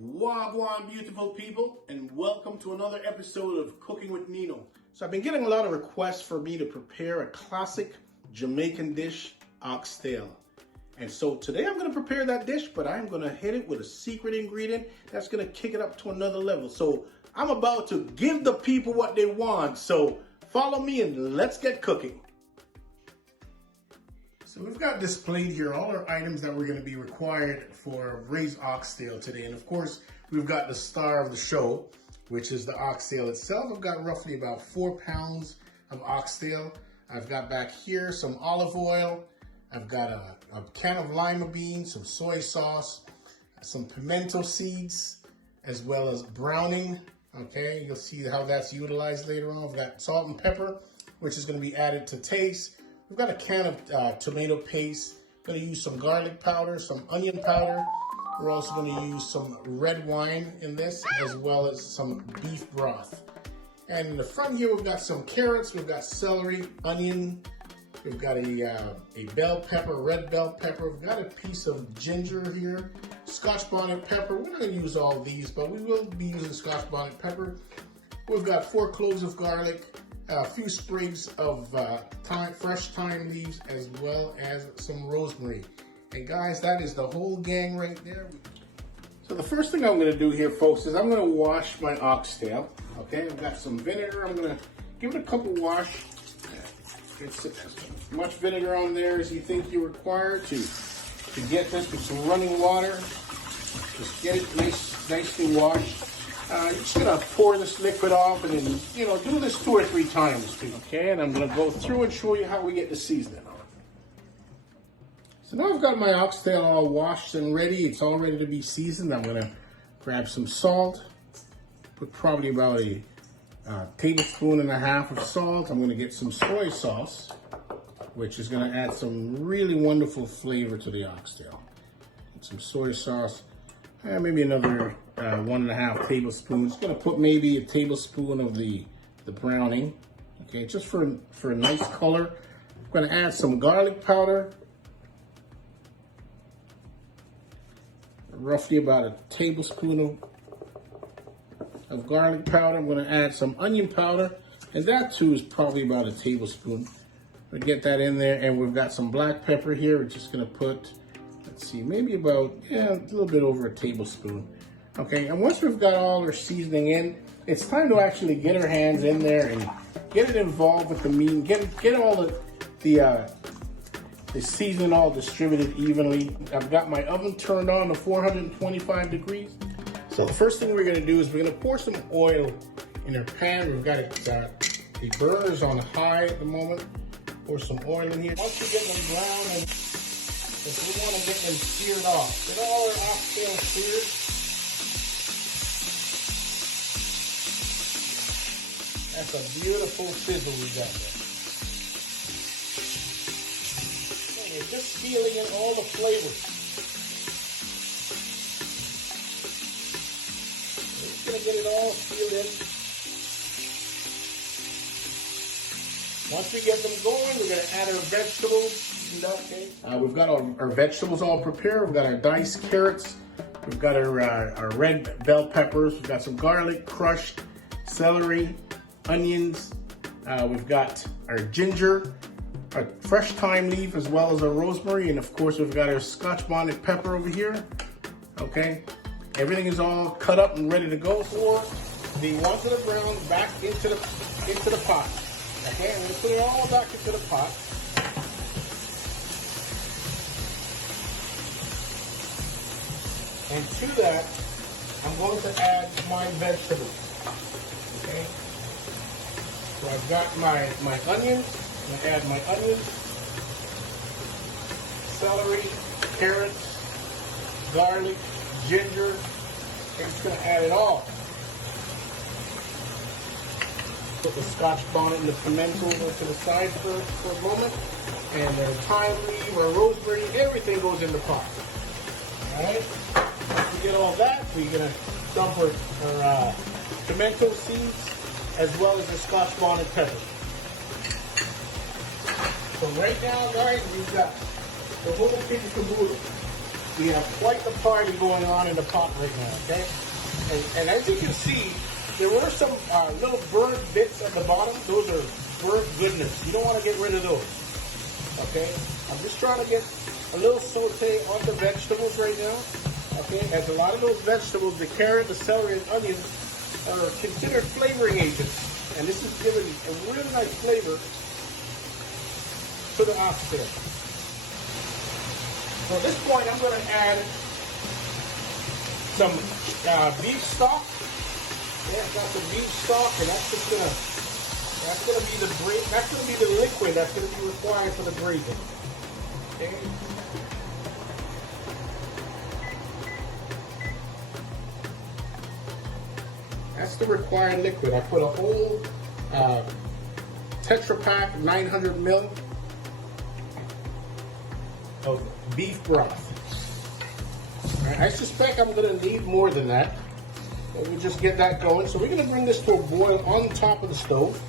Wagwan, beautiful people, and welcome to another episode of Cooking with Nino. So I've been getting a lot of requests for me to prepare a classic Jamaican dish, oxtail. And so today I'm going to prepare that dish, but I'm going to hit it with a secret ingredient that's going to kick it up to another level. So I'm about to give the people what they want. So follow me and let's get cooking. So we've got displayed here all our items that we're going to be required for braised oxtail today. And of course, we've got the star of the show, which is the oxtail itself. I've got roughly about 4 pounds of oxtail. I've got back here some olive oil. I've got a can of lima beans, some soy sauce, some pimento seeds, as well as browning. Okay, you'll see how that's utilized later on. I've got salt and pepper, which is going to be added to taste. We've got a can of tomato paste. Going to use some garlic powder, some onion powder. We're also going to use some red wine in this, as well as some beef broth. And in the front here, we've got some carrots. We've got celery, onion. We've got a bell pepper, red bell pepper. We've got a piece of ginger here, scotch bonnet pepper. We're not going to use all of these, but we will be using scotch bonnet pepper. We've got 4 cloves of garlic, a few sprigs of fresh thyme leaves, as well as some rosemary. And guys, that is the whole gang right there. So the first thing I'm going to do here, folks, is I'm going to wash my oxtail. Okay, I've got some vinegar. I'm going to give it a couple wash. It's as much vinegar on there as you think you require to get this with some running water. Just get it nicely washed. You're just gonna pour this liquid off and then, do this 2 or 3 times too. Okay, and I'm gonna go through and show you how we get the seasoning on. So now I've got my oxtail all washed and ready. It's all ready to be seasoned. I'm gonna grab some salt, put probably about a tablespoon and a half of salt. I'm gonna get some soy sauce, which is gonna add some really wonderful flavor to the oxtail. Get some soy sauce. Maybe another 1.5 tablespoons. Gonna put maybe a tablespoon of the browning, okay, just for a nice color. I'm gonna add some garlic powder, roughly about a tablespoon of garlic powder. I'm gonna add some onion powder, and that too is probably about a tablespoon. We'll get that in there, and we've got some black pepper here. We're just gonna put, let's see, maybe about, a little bit over a tablespoon. Okay, and once we've got all our seasoning in, it's time to actually get our hands in there and get it involved with the meat, get all the seasoning all distributed evenly. I've got my oven turned on to 425 degrees. So the first thing we're gonna do is we're gonna pour some oil in our pan. We've got the burners on high at the moment. Pour some oil in here. Once we get them brown, and we want to get them seared off. Get all our oxtail seared. That's a beautiful sizzle we got there. And you're just feeling in all the flavors. We're just going to get it all sealed in. Once we get them going, we're going to add our vegetables. Okay. We've got our vegetables all prepared. We've got our diced carrots. We've got our red bell peppers. We've got some garlic crushed, celery, onions. We've got our ginger, our fresh thyme leaf, as well as our rosemary. And of course, we've got our scotch bonnet pepper over here. Okay. Everything is all cut up and ready to go. For the ones that are brown back into the pot. Okay, I'm going to put it all back into the pot. And to that, I'm going to add my vegetables. Okay? So I've got my onions. I'm going to add my onions, celery, carrots, garlic, ginger. I'm just going to add it all. Put the scotch bonnet and the pimento over to the side for a moment. And the thyme leaf or rosemary, everything goes in the pot. Alright? Once we get all that, we're going to dump our pimento seeds as well as the scotch bonnet pepper. So right now, guys, we've got the whole thing caboodle. we have quite the party going on in the pot right now, okay? And as you can see, there were some little burnt bits at the bottom. Those are burnt goodness. You don't want to get rid of those, okay? I'm just trying to get a little saute on the vegetables right now, okay? As a lot of those vegetables, the carrot, the celery, and onions are considered flavoring agents. And this is giving a really nice flavor to the oxtail. So at this point, I'm going to add some beef stock. Yeah, I've got some beef stock, and that's going to be the liquid that's going to be required for the braising. Okay. That's the required liquid. I put a whole Tetra Pak 900 ml of beef broth. Right, I suspect I'm going to need more than that. But we'll just get that going. So we're going to bring this to a boil on top of the stove.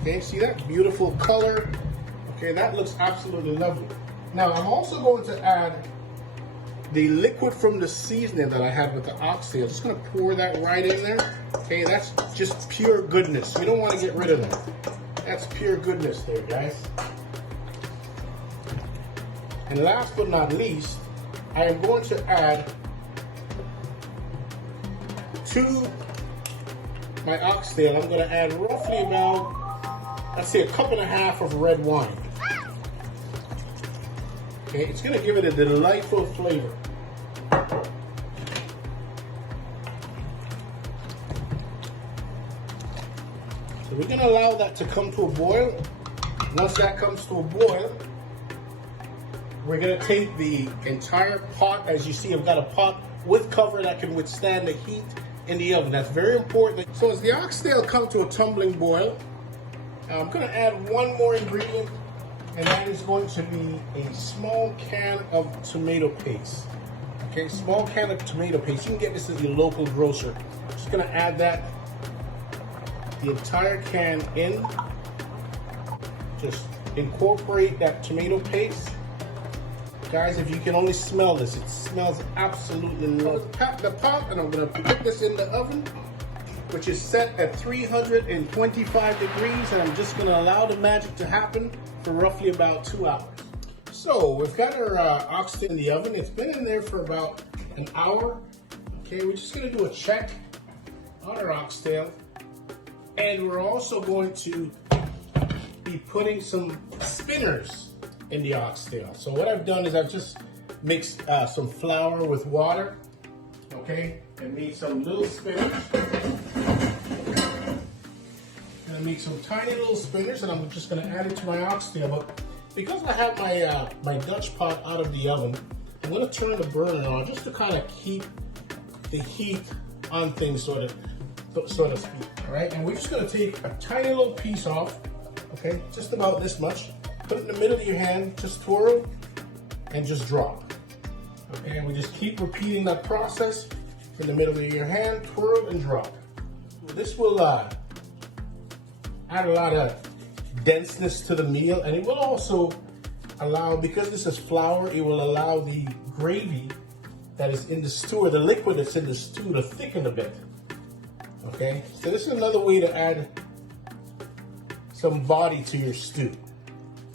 Okay, see that beautiful color? Okay, that looks absolutely lovely. Now I'm also going to add the liquid from the seasoning that I had with the oxtail. Just going to pour that right in there. Okay, that's just pure goodness. You don't want to get rid of that. That's pure goodness there, guys. And last but not least, I am going to add to my oxtail, I'm going to add roughly about, let's say, a cup and a half of red wine. Okay, it's going to give it a delightful flavor. So we're going to allow that to come to a boil. Once that comes to a boil, we're going to take the entire pot. As you see, I've got a pot with cover that can withstand the heat in the oven. That's very important. So as the oxtail comes to a tumbling boil, I'm going to add one more ingredient, and that is going to be a small can of tomato paste. Okay, small can of tomato paste. You can get this at your local grocer. Just going to add that, the entire can in. Just incorporate that tomato paste. Guys, if you can only smell this, it smells absolutely lovely. Tap the pot, and I'm going to put this in the oven, which is set at 325 degrees, and I'm just going to allow the magic to happen for roughly about 2 hours. So we've got our oxtail in the oven. It's been in there for about an hour. Okay, we're just going to do a check on our oxtail, and we're also going to be putting some spinners in the oxtail. So what I've done is I've just mixed some flour with water, okay, and made some little spinners. And I made some tiny little spinners, and I'm just going to add it to my oxtail. But because I have my my Dutch pot out of the oven, I'm going to turn the burner on just to kind of keep the heat on things, so to speak. All right, and we're just going to take a tiny little piece off, okay, just about this much. Put it in the middle of your hand, just twirl, and just drop. Okay, and we just keep repeating that process in the middle of your hand, twirl and drop. This will add a lot of denseness to the meal, and it will also allow, because this is flour, it will allow the gravy that is in the stew, or the liquid that's in the stew, to thicken a bit. Okay, so this is another way to add some body to your stew.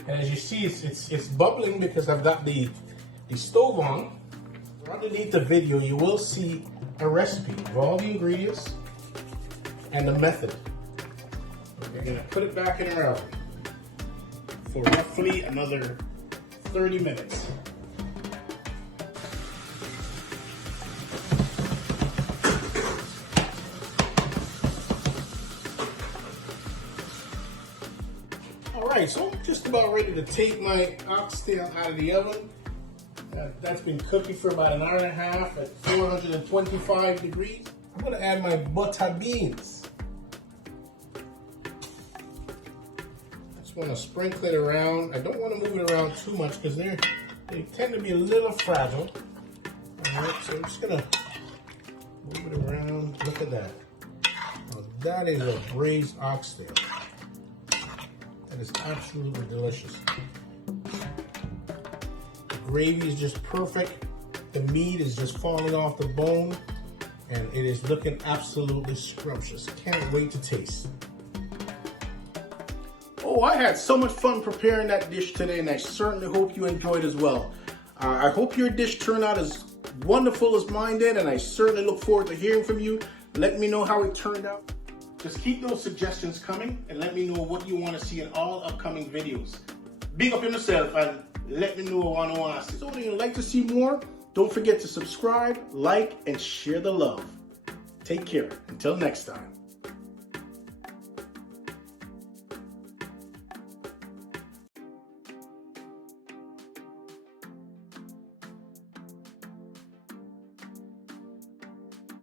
And as you see, it's bubbling because I've got the stove on. Underneath the video, you will see a recipe of all the ingredients and the method. We're going to put it back in our oven for roughly another 30 minutes. Alright, so I'm just about ready to take my oxtail out of the oven. That's been cooking for about an hour and a half at 425 degrees. I'm going to add my butter beans. Just want to sprinkle it around. I don't want to move it around too much because they tend to be a little fragile. Alright, so I'm just going to move it around. Look at that. Now, that is a braised oxtail. That is absolutely delicious. gravy is just perfect. The meat is just falling off the bone, and it is looking absolutely scrumptious. Can't wait to taste. Oh, I had so much fun preparing that dish today, and I certainly hope you enjoyed as well. I hope your dish turned out as wonderful as mine did, and I certainly look forward to hearing from you. Let me know how it turned out. Just keep those suggestions coming, and let me know what you want to see in all upcoming videos. Big up on yourself, and let me know what I want to see. So if you'd like to see more, don't forget to subscribe, like, and share the love. Take care. Until next time.